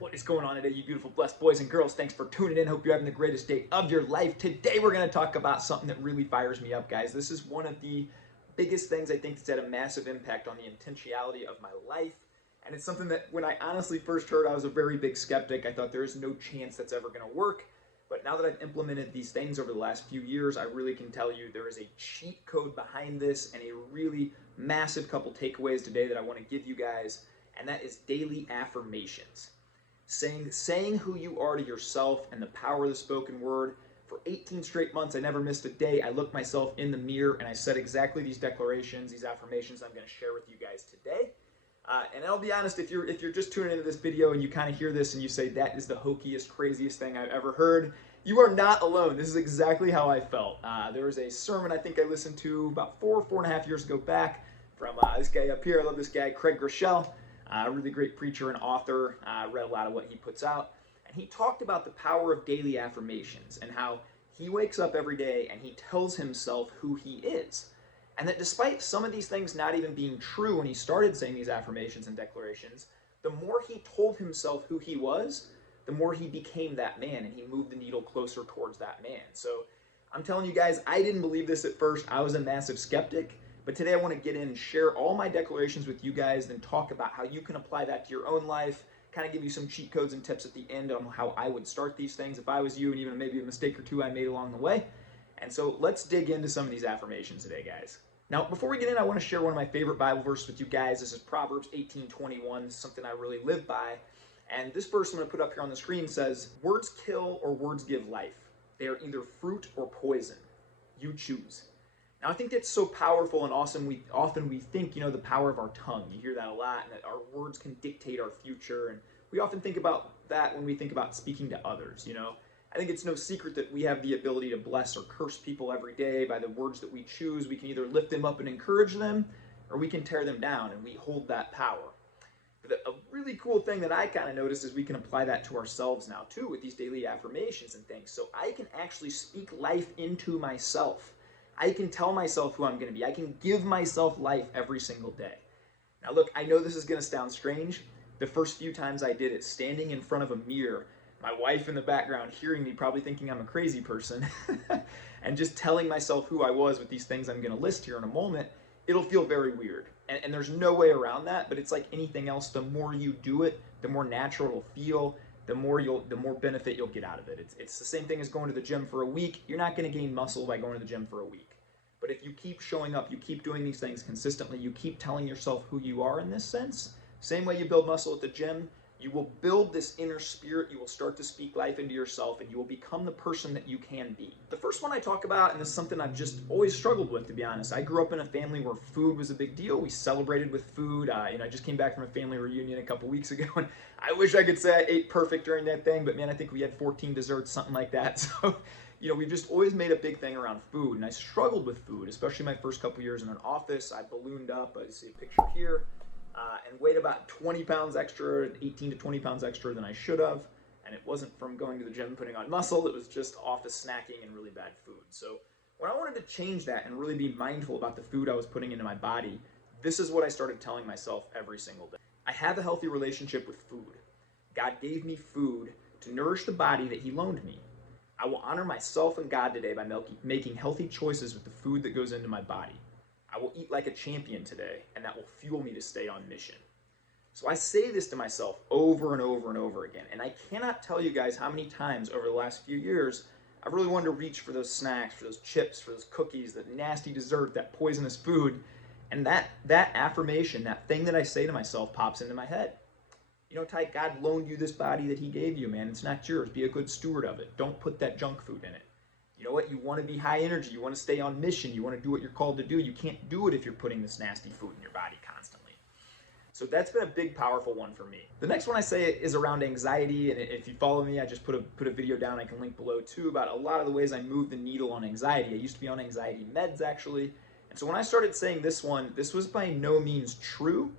What is going on today, you beautiful, blessed boys and girls? Thanks for tuning in. Hope you're having the greatest day of your life. Today, we're going to talk about something that really fires me up, guys. This is one of the biggest things I think that's had a massive impact on the intentionality of my life. And it's something that when I honestly first heard, I was a very big skeptic. I thought there is no chance that's ever going to work. But now that I've implemented these things over the last few years, I really can tell you there is a cheat code behind this and a really massive couple takeaways today that I want to give you guys. And that is daily affirmations. Saying who you are to yourself and the power of the spoken word. For 18 straight months, I never missed a day. I looked myself in the mirror and I said exactly these declarations, these affirmations I'm going to share with you guys today. And I'll be honest, if you're just tuning into this video and you kind of hear this and you say, that is the hokiest, craziest thing I've ever heard, you are not alone. This is exactly how I felt. There was a sermon I think I listened to about 4.5 years ago back from this guy up here. I love this guy, Craig Groeschel. Really great preacher and author. Read a lot of what he puts out. And he talked about the power of daily affirmations and how he wakes up every day and he tells himself who he is. And that despite some of these things not even being true when he started saying these affirmations and declarations, the more he told himself who he was, the more he became that man and he moved the needle closer towards that man. So I'm telling you guys, I didn't believe this at first. I was a massive skeptic. But today I want to get in and share all my declarations with you guys, then talk about how you can apply that to your own life, kind of give you some cheat codes and tips at the end on how I would start these things if I was you, and even maybe a mistake or two I made along the way. And so let's dig into some of these affirmations today, guys. Now, before we get in, I want to share one of my favorite Bible verses with you guys. This is Proverbs 18:21. This is something I really live by. And this verse I'm going to put up here on the screen says, "Words kill or words give life. They are either fruit or poison. You choose." Now, I think that's so powerful and awesome. We think, the power of our tongue. You hear that a lot, and that our words can dictate our future. And we often think about that when we think about speaking to others, I think it's no secret that we have the ability to bless or curse people every day by the words that we choose. We can either lift them up and encourage them, or we can tear them down, and we hold that power. But a really cool thing that I kind of noticed is we can apply that to ourselves now, too, with these daily affirmations and things. So I can actually speak life into myself. I can tell myself who I'm going to be. I can give myself life every single day. Now look, I know this is going to sound strange. The first few times I did it, standing in front of a mirror, my wife in the background hearing me, probably thinking I'm a crazy person, and just telling myself who I was with these things I'm going to list here in a moment, it'll feel very weird. And there's no way around that, but it's like anything else. The more you do it, the more natural it'll feel. The more benefit you'll get out of it. It's the same thing as going to the gym for a week. You're not going to gain muscle by going to the gym for a week. But if you keep showing up, you keep doing these things consistently, you keep telling yourself who you are in this sense, same way you build muscle at the gym, you will build this inner spirit, you will start to speak life into yourself, and you will become the person that you can be. The first one I talk about, and this is something I've just always struggled with, to be honest. I grew up in a family where food was a big deal. We celebrated with food. I just came back from a family reunion a couple weeks ago, and I wish I could say I ate perfect during that thing, but man, I think we had 14 desserts, something like that. So, we've just always made a big thing around food, and I struggled with food, especially my first couple years in an office. I ballooned up, I see a picture here, and weighed about 20 pounds extra, 18 to 20 pounds extra than I should have, and it wasn't from going to the gym and putting on muscle, it was just office snacking and really bad food. So when I wanted to change that and really be mindful about the food I was putting into my body, this is what I started telling myself every single day. I have a healthy relationship with food. God gave me food to nourish the body that He loaned me. I will honor myself and God today by making healthy choices with the food that goes into my body. I will eat like a champion today, and that will fuel me to stay on mission. So I say this to myself over and over and over again, and I cannot tell you guys how many times over the last few years I've really wanted to reach for those snacks, for those chips, for those cookies, that nasty dessert, that poisonous food, and that affirmation, that thing that I say to myself pops into my head. Ty, God loaned you this body that He gave you, man. It's not yours. Be a good steward of it. Don't put that junk food in it. You know what? You want to be high energy. You want to stay on mission. You want to do what you're called to do. You can't do it if you're putting this nasty food in your body constantly. So that's been a big, powerful one for me. The next one I say is around anxiety. And if you follow me, I just put a video down I can link below too about a lot of the ways I move the needle on anxiety. I used to be on anxiety meds, actually. And so when I started saying this one, this was by no means true.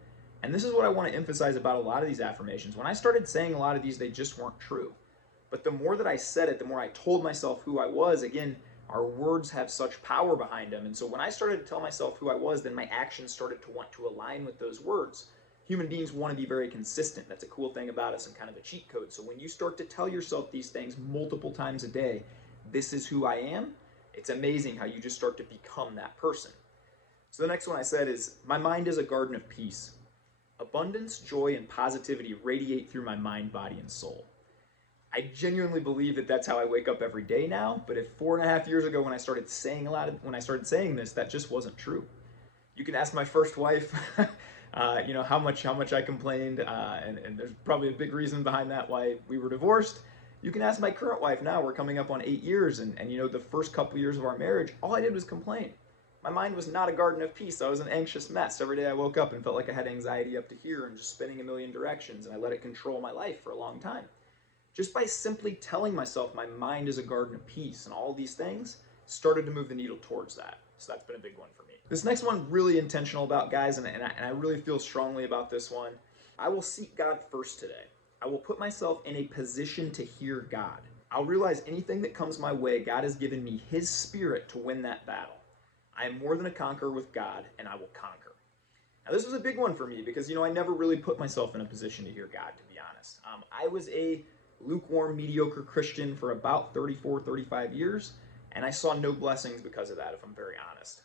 And this is what I want to emphasize about a lot of these affirmations. When I started saying a lot of these, they just weren't true. But the more that I said it, the more I told myself who I was. Again, our words have such power behind them. And so when I started to tell myself who I was, then my actions started to want to align with those words. Human beings want to be very consistent. That's a cool thing about us and kind of a cheat code. So when you start to tell yourself these things multiple times a day, this is who I am, it's amazing how you just start to become that person. So the next one I said is, my mind is a garden of peace. Abundance, joy, and positivity radiate through my mind, body, and soul. I genuinely believe that that's how I wake up every day now. But if 4.5 years ago when I started saying this, that just wasn't true. You can ask my first wife, how much I complained, and there's probably a big reason behind that why we were divorced. You can ask my current wife now. We're coming up on 8 years, and the first couple years of our marriage, all I did was complain. My mind was not a garden of peace. I was an anxious mess. Every day I woke up and felt like I had anxiety up to here and just spinning a million directions, and I let it control my life for a long time. Just by simply telling myself my mind is a garden of peace and all these things started to move the needle towards that. So that's been a big one for me. This next one, really intentional about, guys, and I really feel strongly about this one. I will seek God first today. I will put myself in a position to hear God. I'll realize anything that comes my way, God has given me His Spirit to win that battle. I am more than a conqueror with God, and I will conquer. Now, this was a big one for me because, I never really put myself in a position to hear God, to be honest. I was a lukewarm, mediocre Christian for about 34, 35 years, and I saw no blessings because of that, if I'm very honest.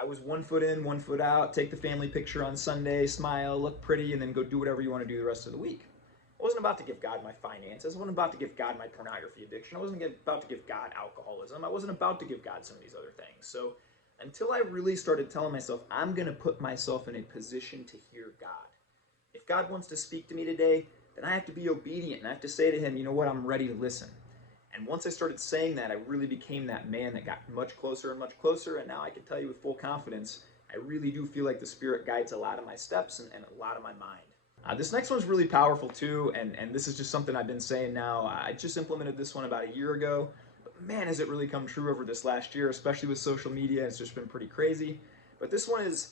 I was 1 foot in, 1 foot out, take the family picture on Sunday, smile, look pretty, and then go do whatever you want to do the rest of the week. I wasn't about to give God my finances. I wasn't about to give God my pornography addiction. I wasn't about to give God alcoholism. I wasn't about to give God some of these other things. So until I really started telling myself, I'm going to put myself in a position to hear God. If God wants to speak to me today, then I have to be obedient, and I have to say to Him, you know what, I'm ready to listen. And once I started saying that, I really became that man that got much closer, and now I can tell you with full confidence, I really do feel like the Spirit guides a lot of my steps and a lot of my mind. This next one's really powerful too, and this is just something I've been saying now. I just implemented this one about a year ago, but man, has it really come true over this last year, especially with social media. It's just been pretty crazy. But this one is,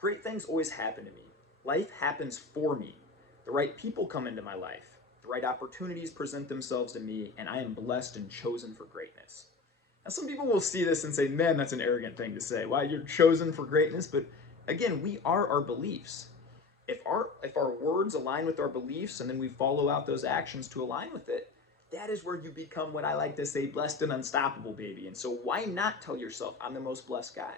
great things always happen to me. Life happens for me. The right people come into my life. The right opportunities present themselves to me, and I am blessed and chosen for greatness. Now, some people will see this and say, man, that's an arrogant thing to say. Why, you're chosen for greatness? But again, we are our beliefs. If our words align with our beliefs and then we follow out those actions to align with it, that is where you become what I like to say, blessed and unstoppable, baby. And so why not tell yourself, I'm the most blessed guy?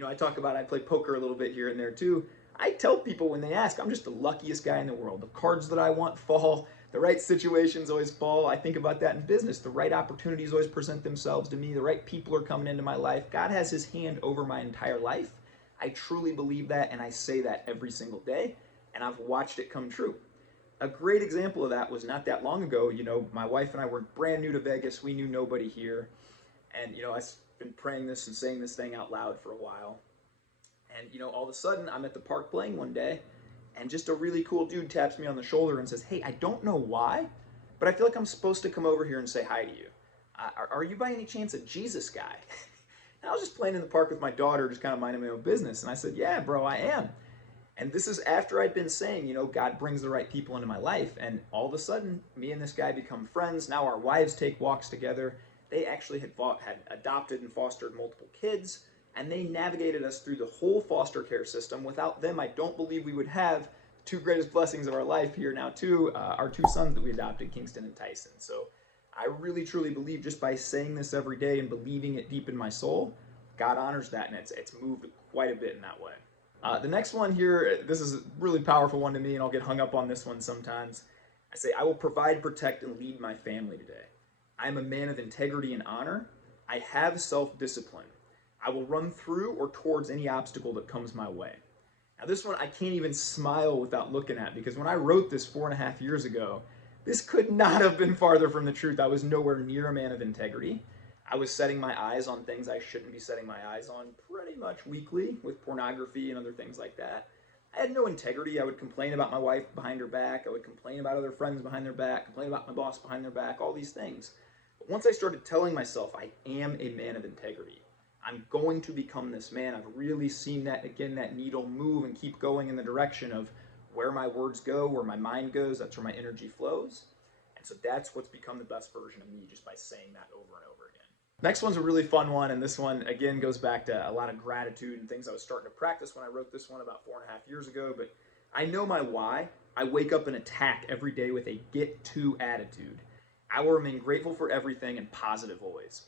I play poker a little bit here and there too. I tell people when they ask, I'm just the luckiest guy in the world. The cards that I want fall. The right situations always fall. I think about that in business. The right opportunities always present themselves to me. The right people are coming into my life. God has His hand over my entire life. I truly believe that, and I say that every single day, and I've watched it come true. A great example of that was not that long ago. My wife and I were brand new to Vegas. We knew nobody here. And, I've been praying this and saying this thing out loud for a while. And, all of a sudden, I'm at the park playing one day, and just a really cool dude taps me on the shoulder and says, hey, I don't know why, but I feel like I'm supposed to come over here and say hi to you. Are you by any chance a Jesus guy? And I was just playing in the park with my daughter, just kind of minding my own business. And I said, yeah, bro, I am. And this is after I'd been saying, God brings the right people into my life. And all of a sudden, me and this guy become friends. Now our wives take walks together. They actually had adopted and fostered multiple kids. And they navigated us through the whole foster care system. Without them, I don't believe we would have the two greatest blessings of our life here now, too, our two sons that we adopted, Kingston and Tyson. So I really, truly believe just by saying this every day and believing it deep in my soul, God honors that, and it's moved quite a bit in that way. The next one here, this is a really powerful one to me, and I'll get hung up on this one sometimes. I say, I will provide, protect, and lead my family today. I am a man of integrity and honor. I have self-discipline. I will run through or towards any obstacle that comes my way. Now this one I can't even smile without looking at, because when I wrote this 4.5 years ago, this could not have been farther from the truth. I was nowhere near a man of integrity. I was setting my eyes on things I shouldn't be setting my eyes on pretty much weekly with pornography and other things like that. I had no integrity. I would complain about my wife behind her back. I would complain about other friends behind their back, complain about my boss behind their back, all these things. But once I started telling myself I am a man of integrity, I'm going to become this man, I've really seen that, again, that needle move and keep going in the direction of where my words go, where my mind goes, that's where my energy flows. And so that's what's become the best version of me, just by saying that over and over again. Next one's a really fun one, and this one, again, goes back to a lot of gratitude and things I was starting to practice when I wrote this one about 4.5 years ago, but I know my why. I wake up and attack every day with a get-to attitude. I will remain grateful for everything and positive always.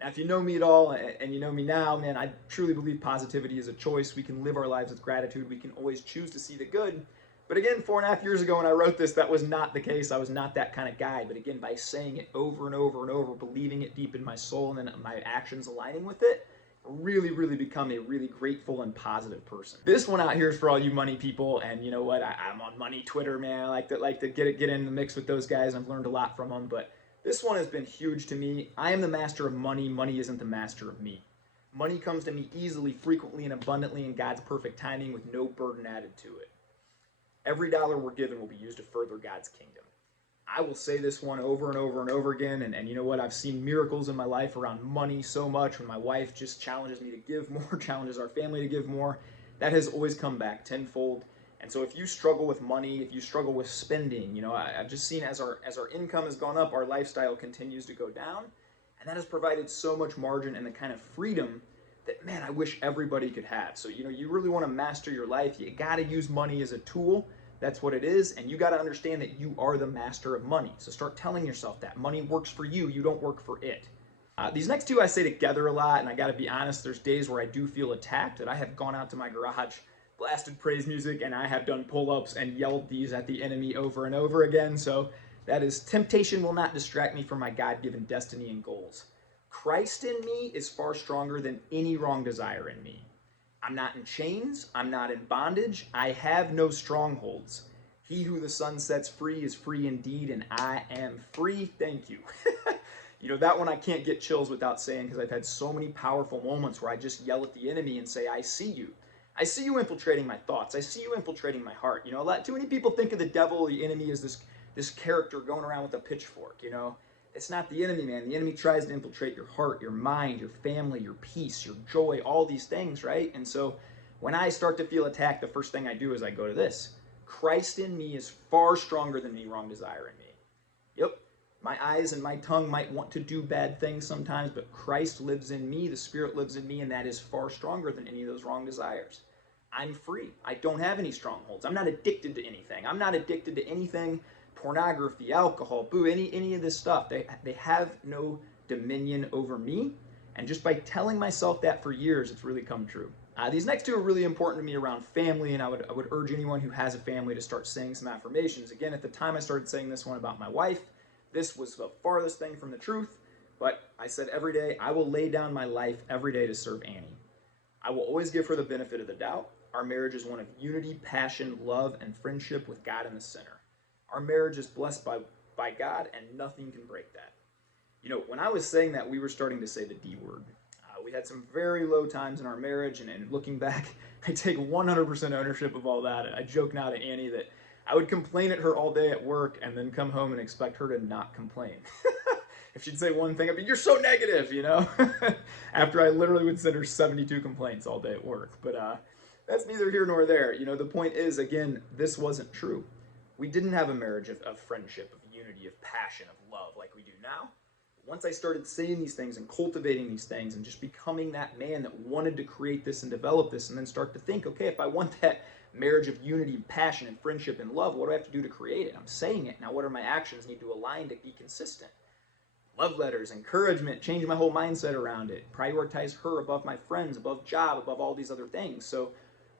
Now, if you know me at all, and you know me now, man, I truly believe positivity is a choice. We can live our lives with gratitude. We can always choose to see the good. But again, 4.5 years ago when I wrote this, that was not the case. I was not that kind of guy. But again, by saying it over and over and over, believing it deep in my soul, and then my actions aligning with it, really become a really grateful and positive person. This one out here is for all you money people, and you know what? I'm on money Twitter, man. I like to get in the mix with those guys. I've learned a lot from them, but this one has been huge to me. I am the master of money. Money isn't the master of me. Money comes to me easily, frequently, and abundantly in God's perfect timing with no burden added to it. Every dollar we're given will be used to further God's kingdom. I will say this one over and over and over again, and you know what? I've seen miracles in my life around money so much. When my wife just challenges me to give more, challenges our family to give more, that has always come back tenfold. And so if you struggle with money, if you struggle with spending, you know, I've just seen as our income has gone up, our lifestyle continues to go down, and that has provided so much margin and the kind of freedom that, man, I wish everybody could have. So, you know, you really want to master your life, you got to use money as a tool. That's what it is, and you got to understand that you are the master of money. So start telling yourself that. Money works for you, you don't work for it. These next two I say together a lot, and I got to be honest, there's days where I do feel attacked, that I have gone out to my garage, blasted praise music, and I have done pull-ups and yelled these at the enemy over and over again. So that is, temptation will not distract me from my God-given destiny and goals. Christ in me is far stronger than any wrong desire in me. I'm not in chains. I'm not in bondage. I have no strongholds. He who the Son sets free is free indeed, and I am free. Thank you. You know, that one I can't get chills without saying, because I've had so many powerful moments where I just yell at the enemy and say, I see you. I see you infiltrating my thoughts. I see you infiltrating my heart. You know, too many people think of the devil, the enemy, as this character going around with a pitchfork, you know. It's not the enemy, man. The enemy tries to infiltrate your heart, your mind, your family, your peace, your joy, all these things, right? And so when I start to feel attacked, the first thing I do is I go to this. Christ in me is far stronger than any wrong desire in me. Yep, my eyes and my tongue might want to do bad things sometimes, but Christ lives in me, the Spirit lives in me, and that is far stronger than any of those wrong desires. I'm free. I don't have any strongholds. I'm not addicted to anything. I'm not addicted to anything. Pornography, alcohol, any of this stuff. They have no dominion over me. And just by telling myself that for years, it's really come true. These next two are really important to me around family, and I would urge anyone who has a family to start saying some affirmations. Again, at the time I started saying this one about my wife, this was the farthest thing from the truth, but I said every day, I will lay down my life every day to serve Annie. I will always give her the benefit of the doubt. Our marriage is one of unity, passion, love, and friendship with God in the center. Our marriage is blessed by God, and nothing can break that. You know, when I was saying that, we were starting to say the D word. We had some very low times in our marriage, and looking back, I take 100% ownership of all that. I joke now to Annie that I would complain at her all day at work and then come home and expect her to not complain. If she'd say one thing, I'd be, you're so negative, you know? After I literally would send her 72 complaints all day at work. But that's neither here nor there. You know, the point is, again, this wasn't true. We didn't have a marriage of friendship, of unity, of passion, of love like we do now. Once I started saying these things and cultivating these things and just becoming that man that wanted to create this and develop this, and then start to think, okay, if I want that marriage of unity, passion, and friendship and love, what do I have to do to create it? I'm saying it. Now what are my actions need to align to be consistent? Love letters, encouragement, change my whole mindset around it, prioritize her above my friends, above job, above all these other things. So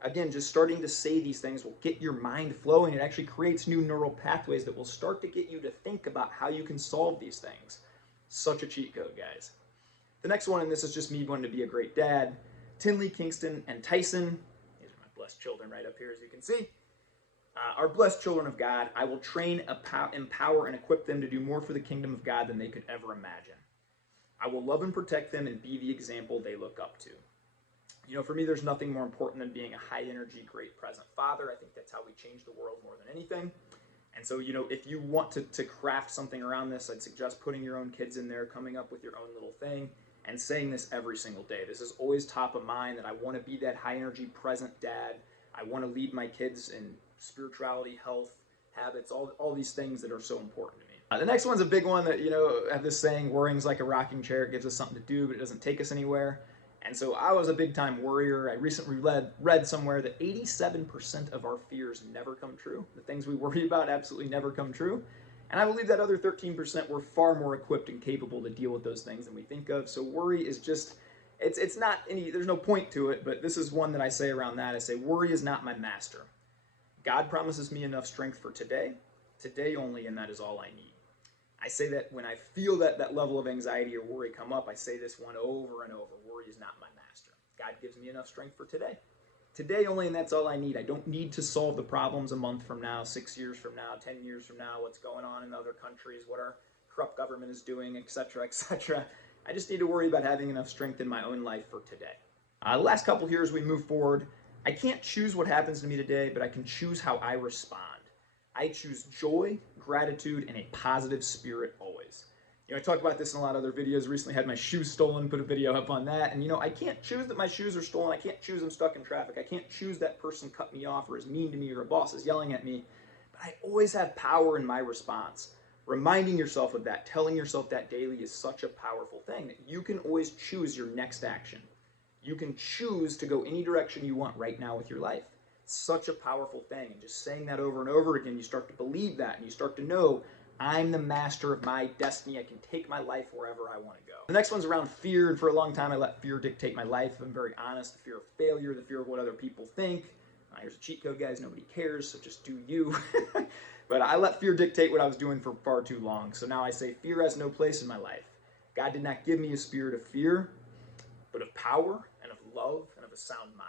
again, just starting to say these things will get your mind flowing. It actually creates new neural pathways that will start to get you to think about how you can solve these things. Such a cheat code, guys. The next one, and this is just me wanting to be a great dad, Tinley, Kingston, and Tyson. These are my blessed children right up here, as you can see. Are blessed children of God. I will train, empower, and equip them to do more for the kingdom of God than they could ever imagine. I will love and protect them and be the example they look up to. You know, for me, there's nothing more important than being a high-energy, great present father. I think that's how we change the world more than anything. And so, you know, if you want to craft something around this, I'd suggest putting your own kids in there, coming up with your own little thing, and saying this every single day. This is always top of mind, that I want to be that high-energy, present dad. I want to lead my kids in spirituality, health, habits, all these things that are so important to me. The next one's a big one that, have this saying, worrying's like a rocking chair. It gives us something to do, but it doesn't take us anywhere. And so I was a big time worrier. I recently read somewhere that 87% of our fears never come true. The things we worry about absolutely never come true. And I believe that other 13% we're far more equipped and capable to deal with those things than we think of. So worry is just, it's not any, there's no point to it, but this is one that I say around that. I say, worry is not my master. God promises me enough strength for today only, and that is all I need. I say that when I feel that level of anxiety or worry come up, I say this one over and over. Worry is not my master. God gives me enough strength for today. Today only, and that's all I need. I don't need to solve the problems a month from now, 6 years from now, 10 years from now, what's going on in other countries, what our corrupt government is doing, etc., etc. I just need to worry about having enough strength in my own life for today. The last couple here as we move forward, I can't choose what happens to me today, but I can choose how I respond. I choose joy, gratitude, and a positive spirit always. I talked about this in a lot of other videos. Recently had my shoes stolen, put a video up on that. And I can't choose that my shoes are stolen. I can't choose I'm stuck in traffic. I can't choose that person cut me off or is mean to me or a boss is yelling at me. But I always have power in my response. Reminding yourself of that, telling yourself that daily is such a powerful thing that you can always choose your next action. You can choose to go any direction you want right now with your life. Such a powerful thing. And just saying that over and over again, you start to believe that and you start to know I'm the master of my destiny. I can take my life wherever I want to go. The next one's around fear, and for a long time I let fear dictate my life. If I'm very honest, the fear of failure, the fear of what other people think. Here's a cheat code, guys. Nobody cares, so just do you. But I let fear dictate what I was doing for far too long. So now I say fear has no place in my life. God did not give me a spirit of fear, but of power and of love and of a sound mind.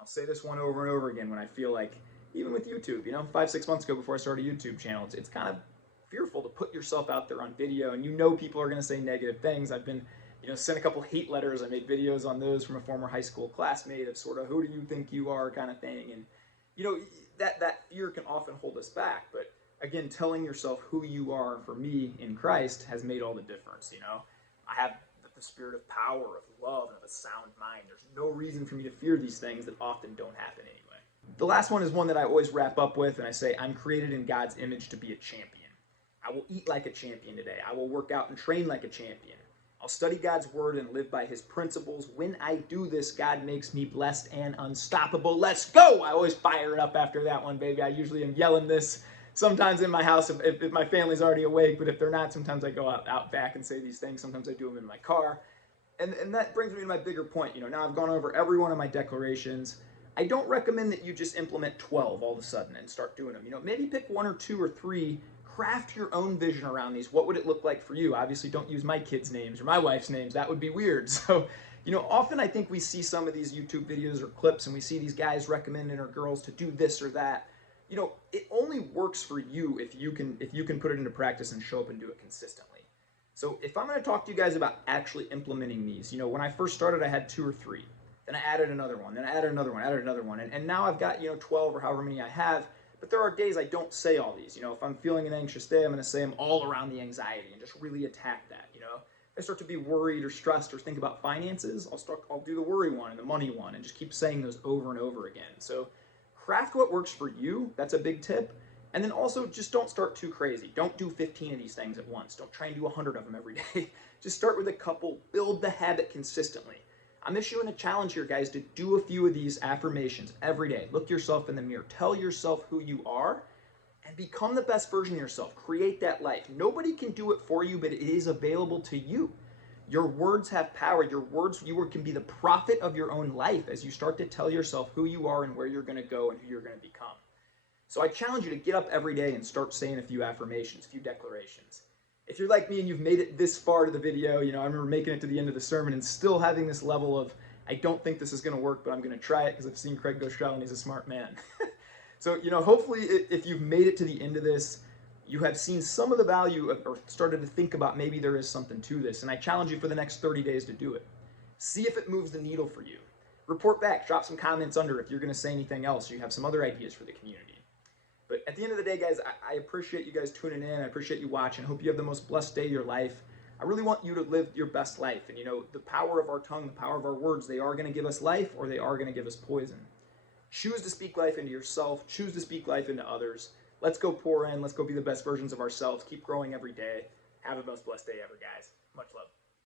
I'll say this one over and over again when I feel like, even with YouTube, 5-6 months ago before I started a YouTube channel, it's kind of fearful to put yourself out there on video, and people are going to say negative things. I've been, sent a couple hate letters. I made videos on those from a former high school classmate of sort of, who do you think you are kind of thing. And, that fear can often hold us back. But again, telling yourself who you are, for me, in Christ, has made all the difference, I have the spirit of power, of love, and of a sound mind. There's no reason for me to fear these things that often don't happen anyway. The last one is one that I always wrap up with, and I say, I'm created in God's image to be a champion. I will eat like a champion today. I will work out and train like a champion. I'll study God's word and live by his principles. When I do this, God makes me blessed and unstoppable. Let's go! I always fire it up after that one, baby. I usually am yelling this sometimes in my house if my family's already awake, but if they're not, sometimes I go out back and say these things. Sometimes I do them in my car. And that brings me to my bigger point. Now I've gone over every one of my declarations. I don't recommend that you just implement 12 all of a sudden and start doing them. Maybe pick 1 or 2 or 3. Craft your own vision around these. What would it look like for you? Obviously, don't use my kids' names or my wife's names. That would be weird. So, often I think we see some of these YouTube videos or clips and we see these guys recommending or girls to do this or that. It only works for you if you can put it into practice and show up and do it consistently. So if I'm going to talk to you guys about actually implementing these, when I first started, I had 2 or 3. Then I added another one. Then I added another one. Added another one. And now I've got 12 or however many I have. But there are days I don't say all these. If I'm feeling an anxious day, I'm going to say them all around the anxiety and just really attack that. If I start to be worried or stressed or think about finances, I'll do the worry one and the money one and just keep saying those over and over again. So craft what works for you. That's a big tip. And then also just don't start too crazy. Don't do 15 of these things at once. Don't try and do 100 of them every day. Just start with a couple. Build the habit consistently. I'm issuing a challenge here, guys, to do a few of these affirmations every day. Look yourself in the mirror. Tell yourself who you are and become the best version of yourself. Create that life. Nobody can do it for you, but it is available to you. Your words have power. Your words, can be the prophet of your own life as you start to tell yourself who you are and where you're going to go and who you're going to become. So I challenge you to get up every day and start saying a few affirmations, a few declarations. If you're like me and you've made it this far to the video, I remember making it to the end of the sermon and still having this level of, I don't think this is going to work, but I'm going to try it because I've seen Craig go Stroud and he's a smart man. So, hopefully if you've made it to the end of this, you have seen some of the value or started to think about maybe there is something to this. And I challenge you for the next 30 days to do it. See if it moves the needle for you. Report back, drop some comments under if you're going to say anything else or you have some other ideas for the community. But at the end of the day, guys, I appreciate you guys tuning in. I appreciate you watching. I hope you have the most blessed day of your life. I really want you to live your best life. And the power of our tongue, the power of our words, they are going to give us life or they are going to give us poison. Choose to speak life into yourself. Choose to speak life into others. Let's go pour in. Let's go be the best versions of ourselves. Keep growing every day. Have the most blessed day ever, guys. Much love.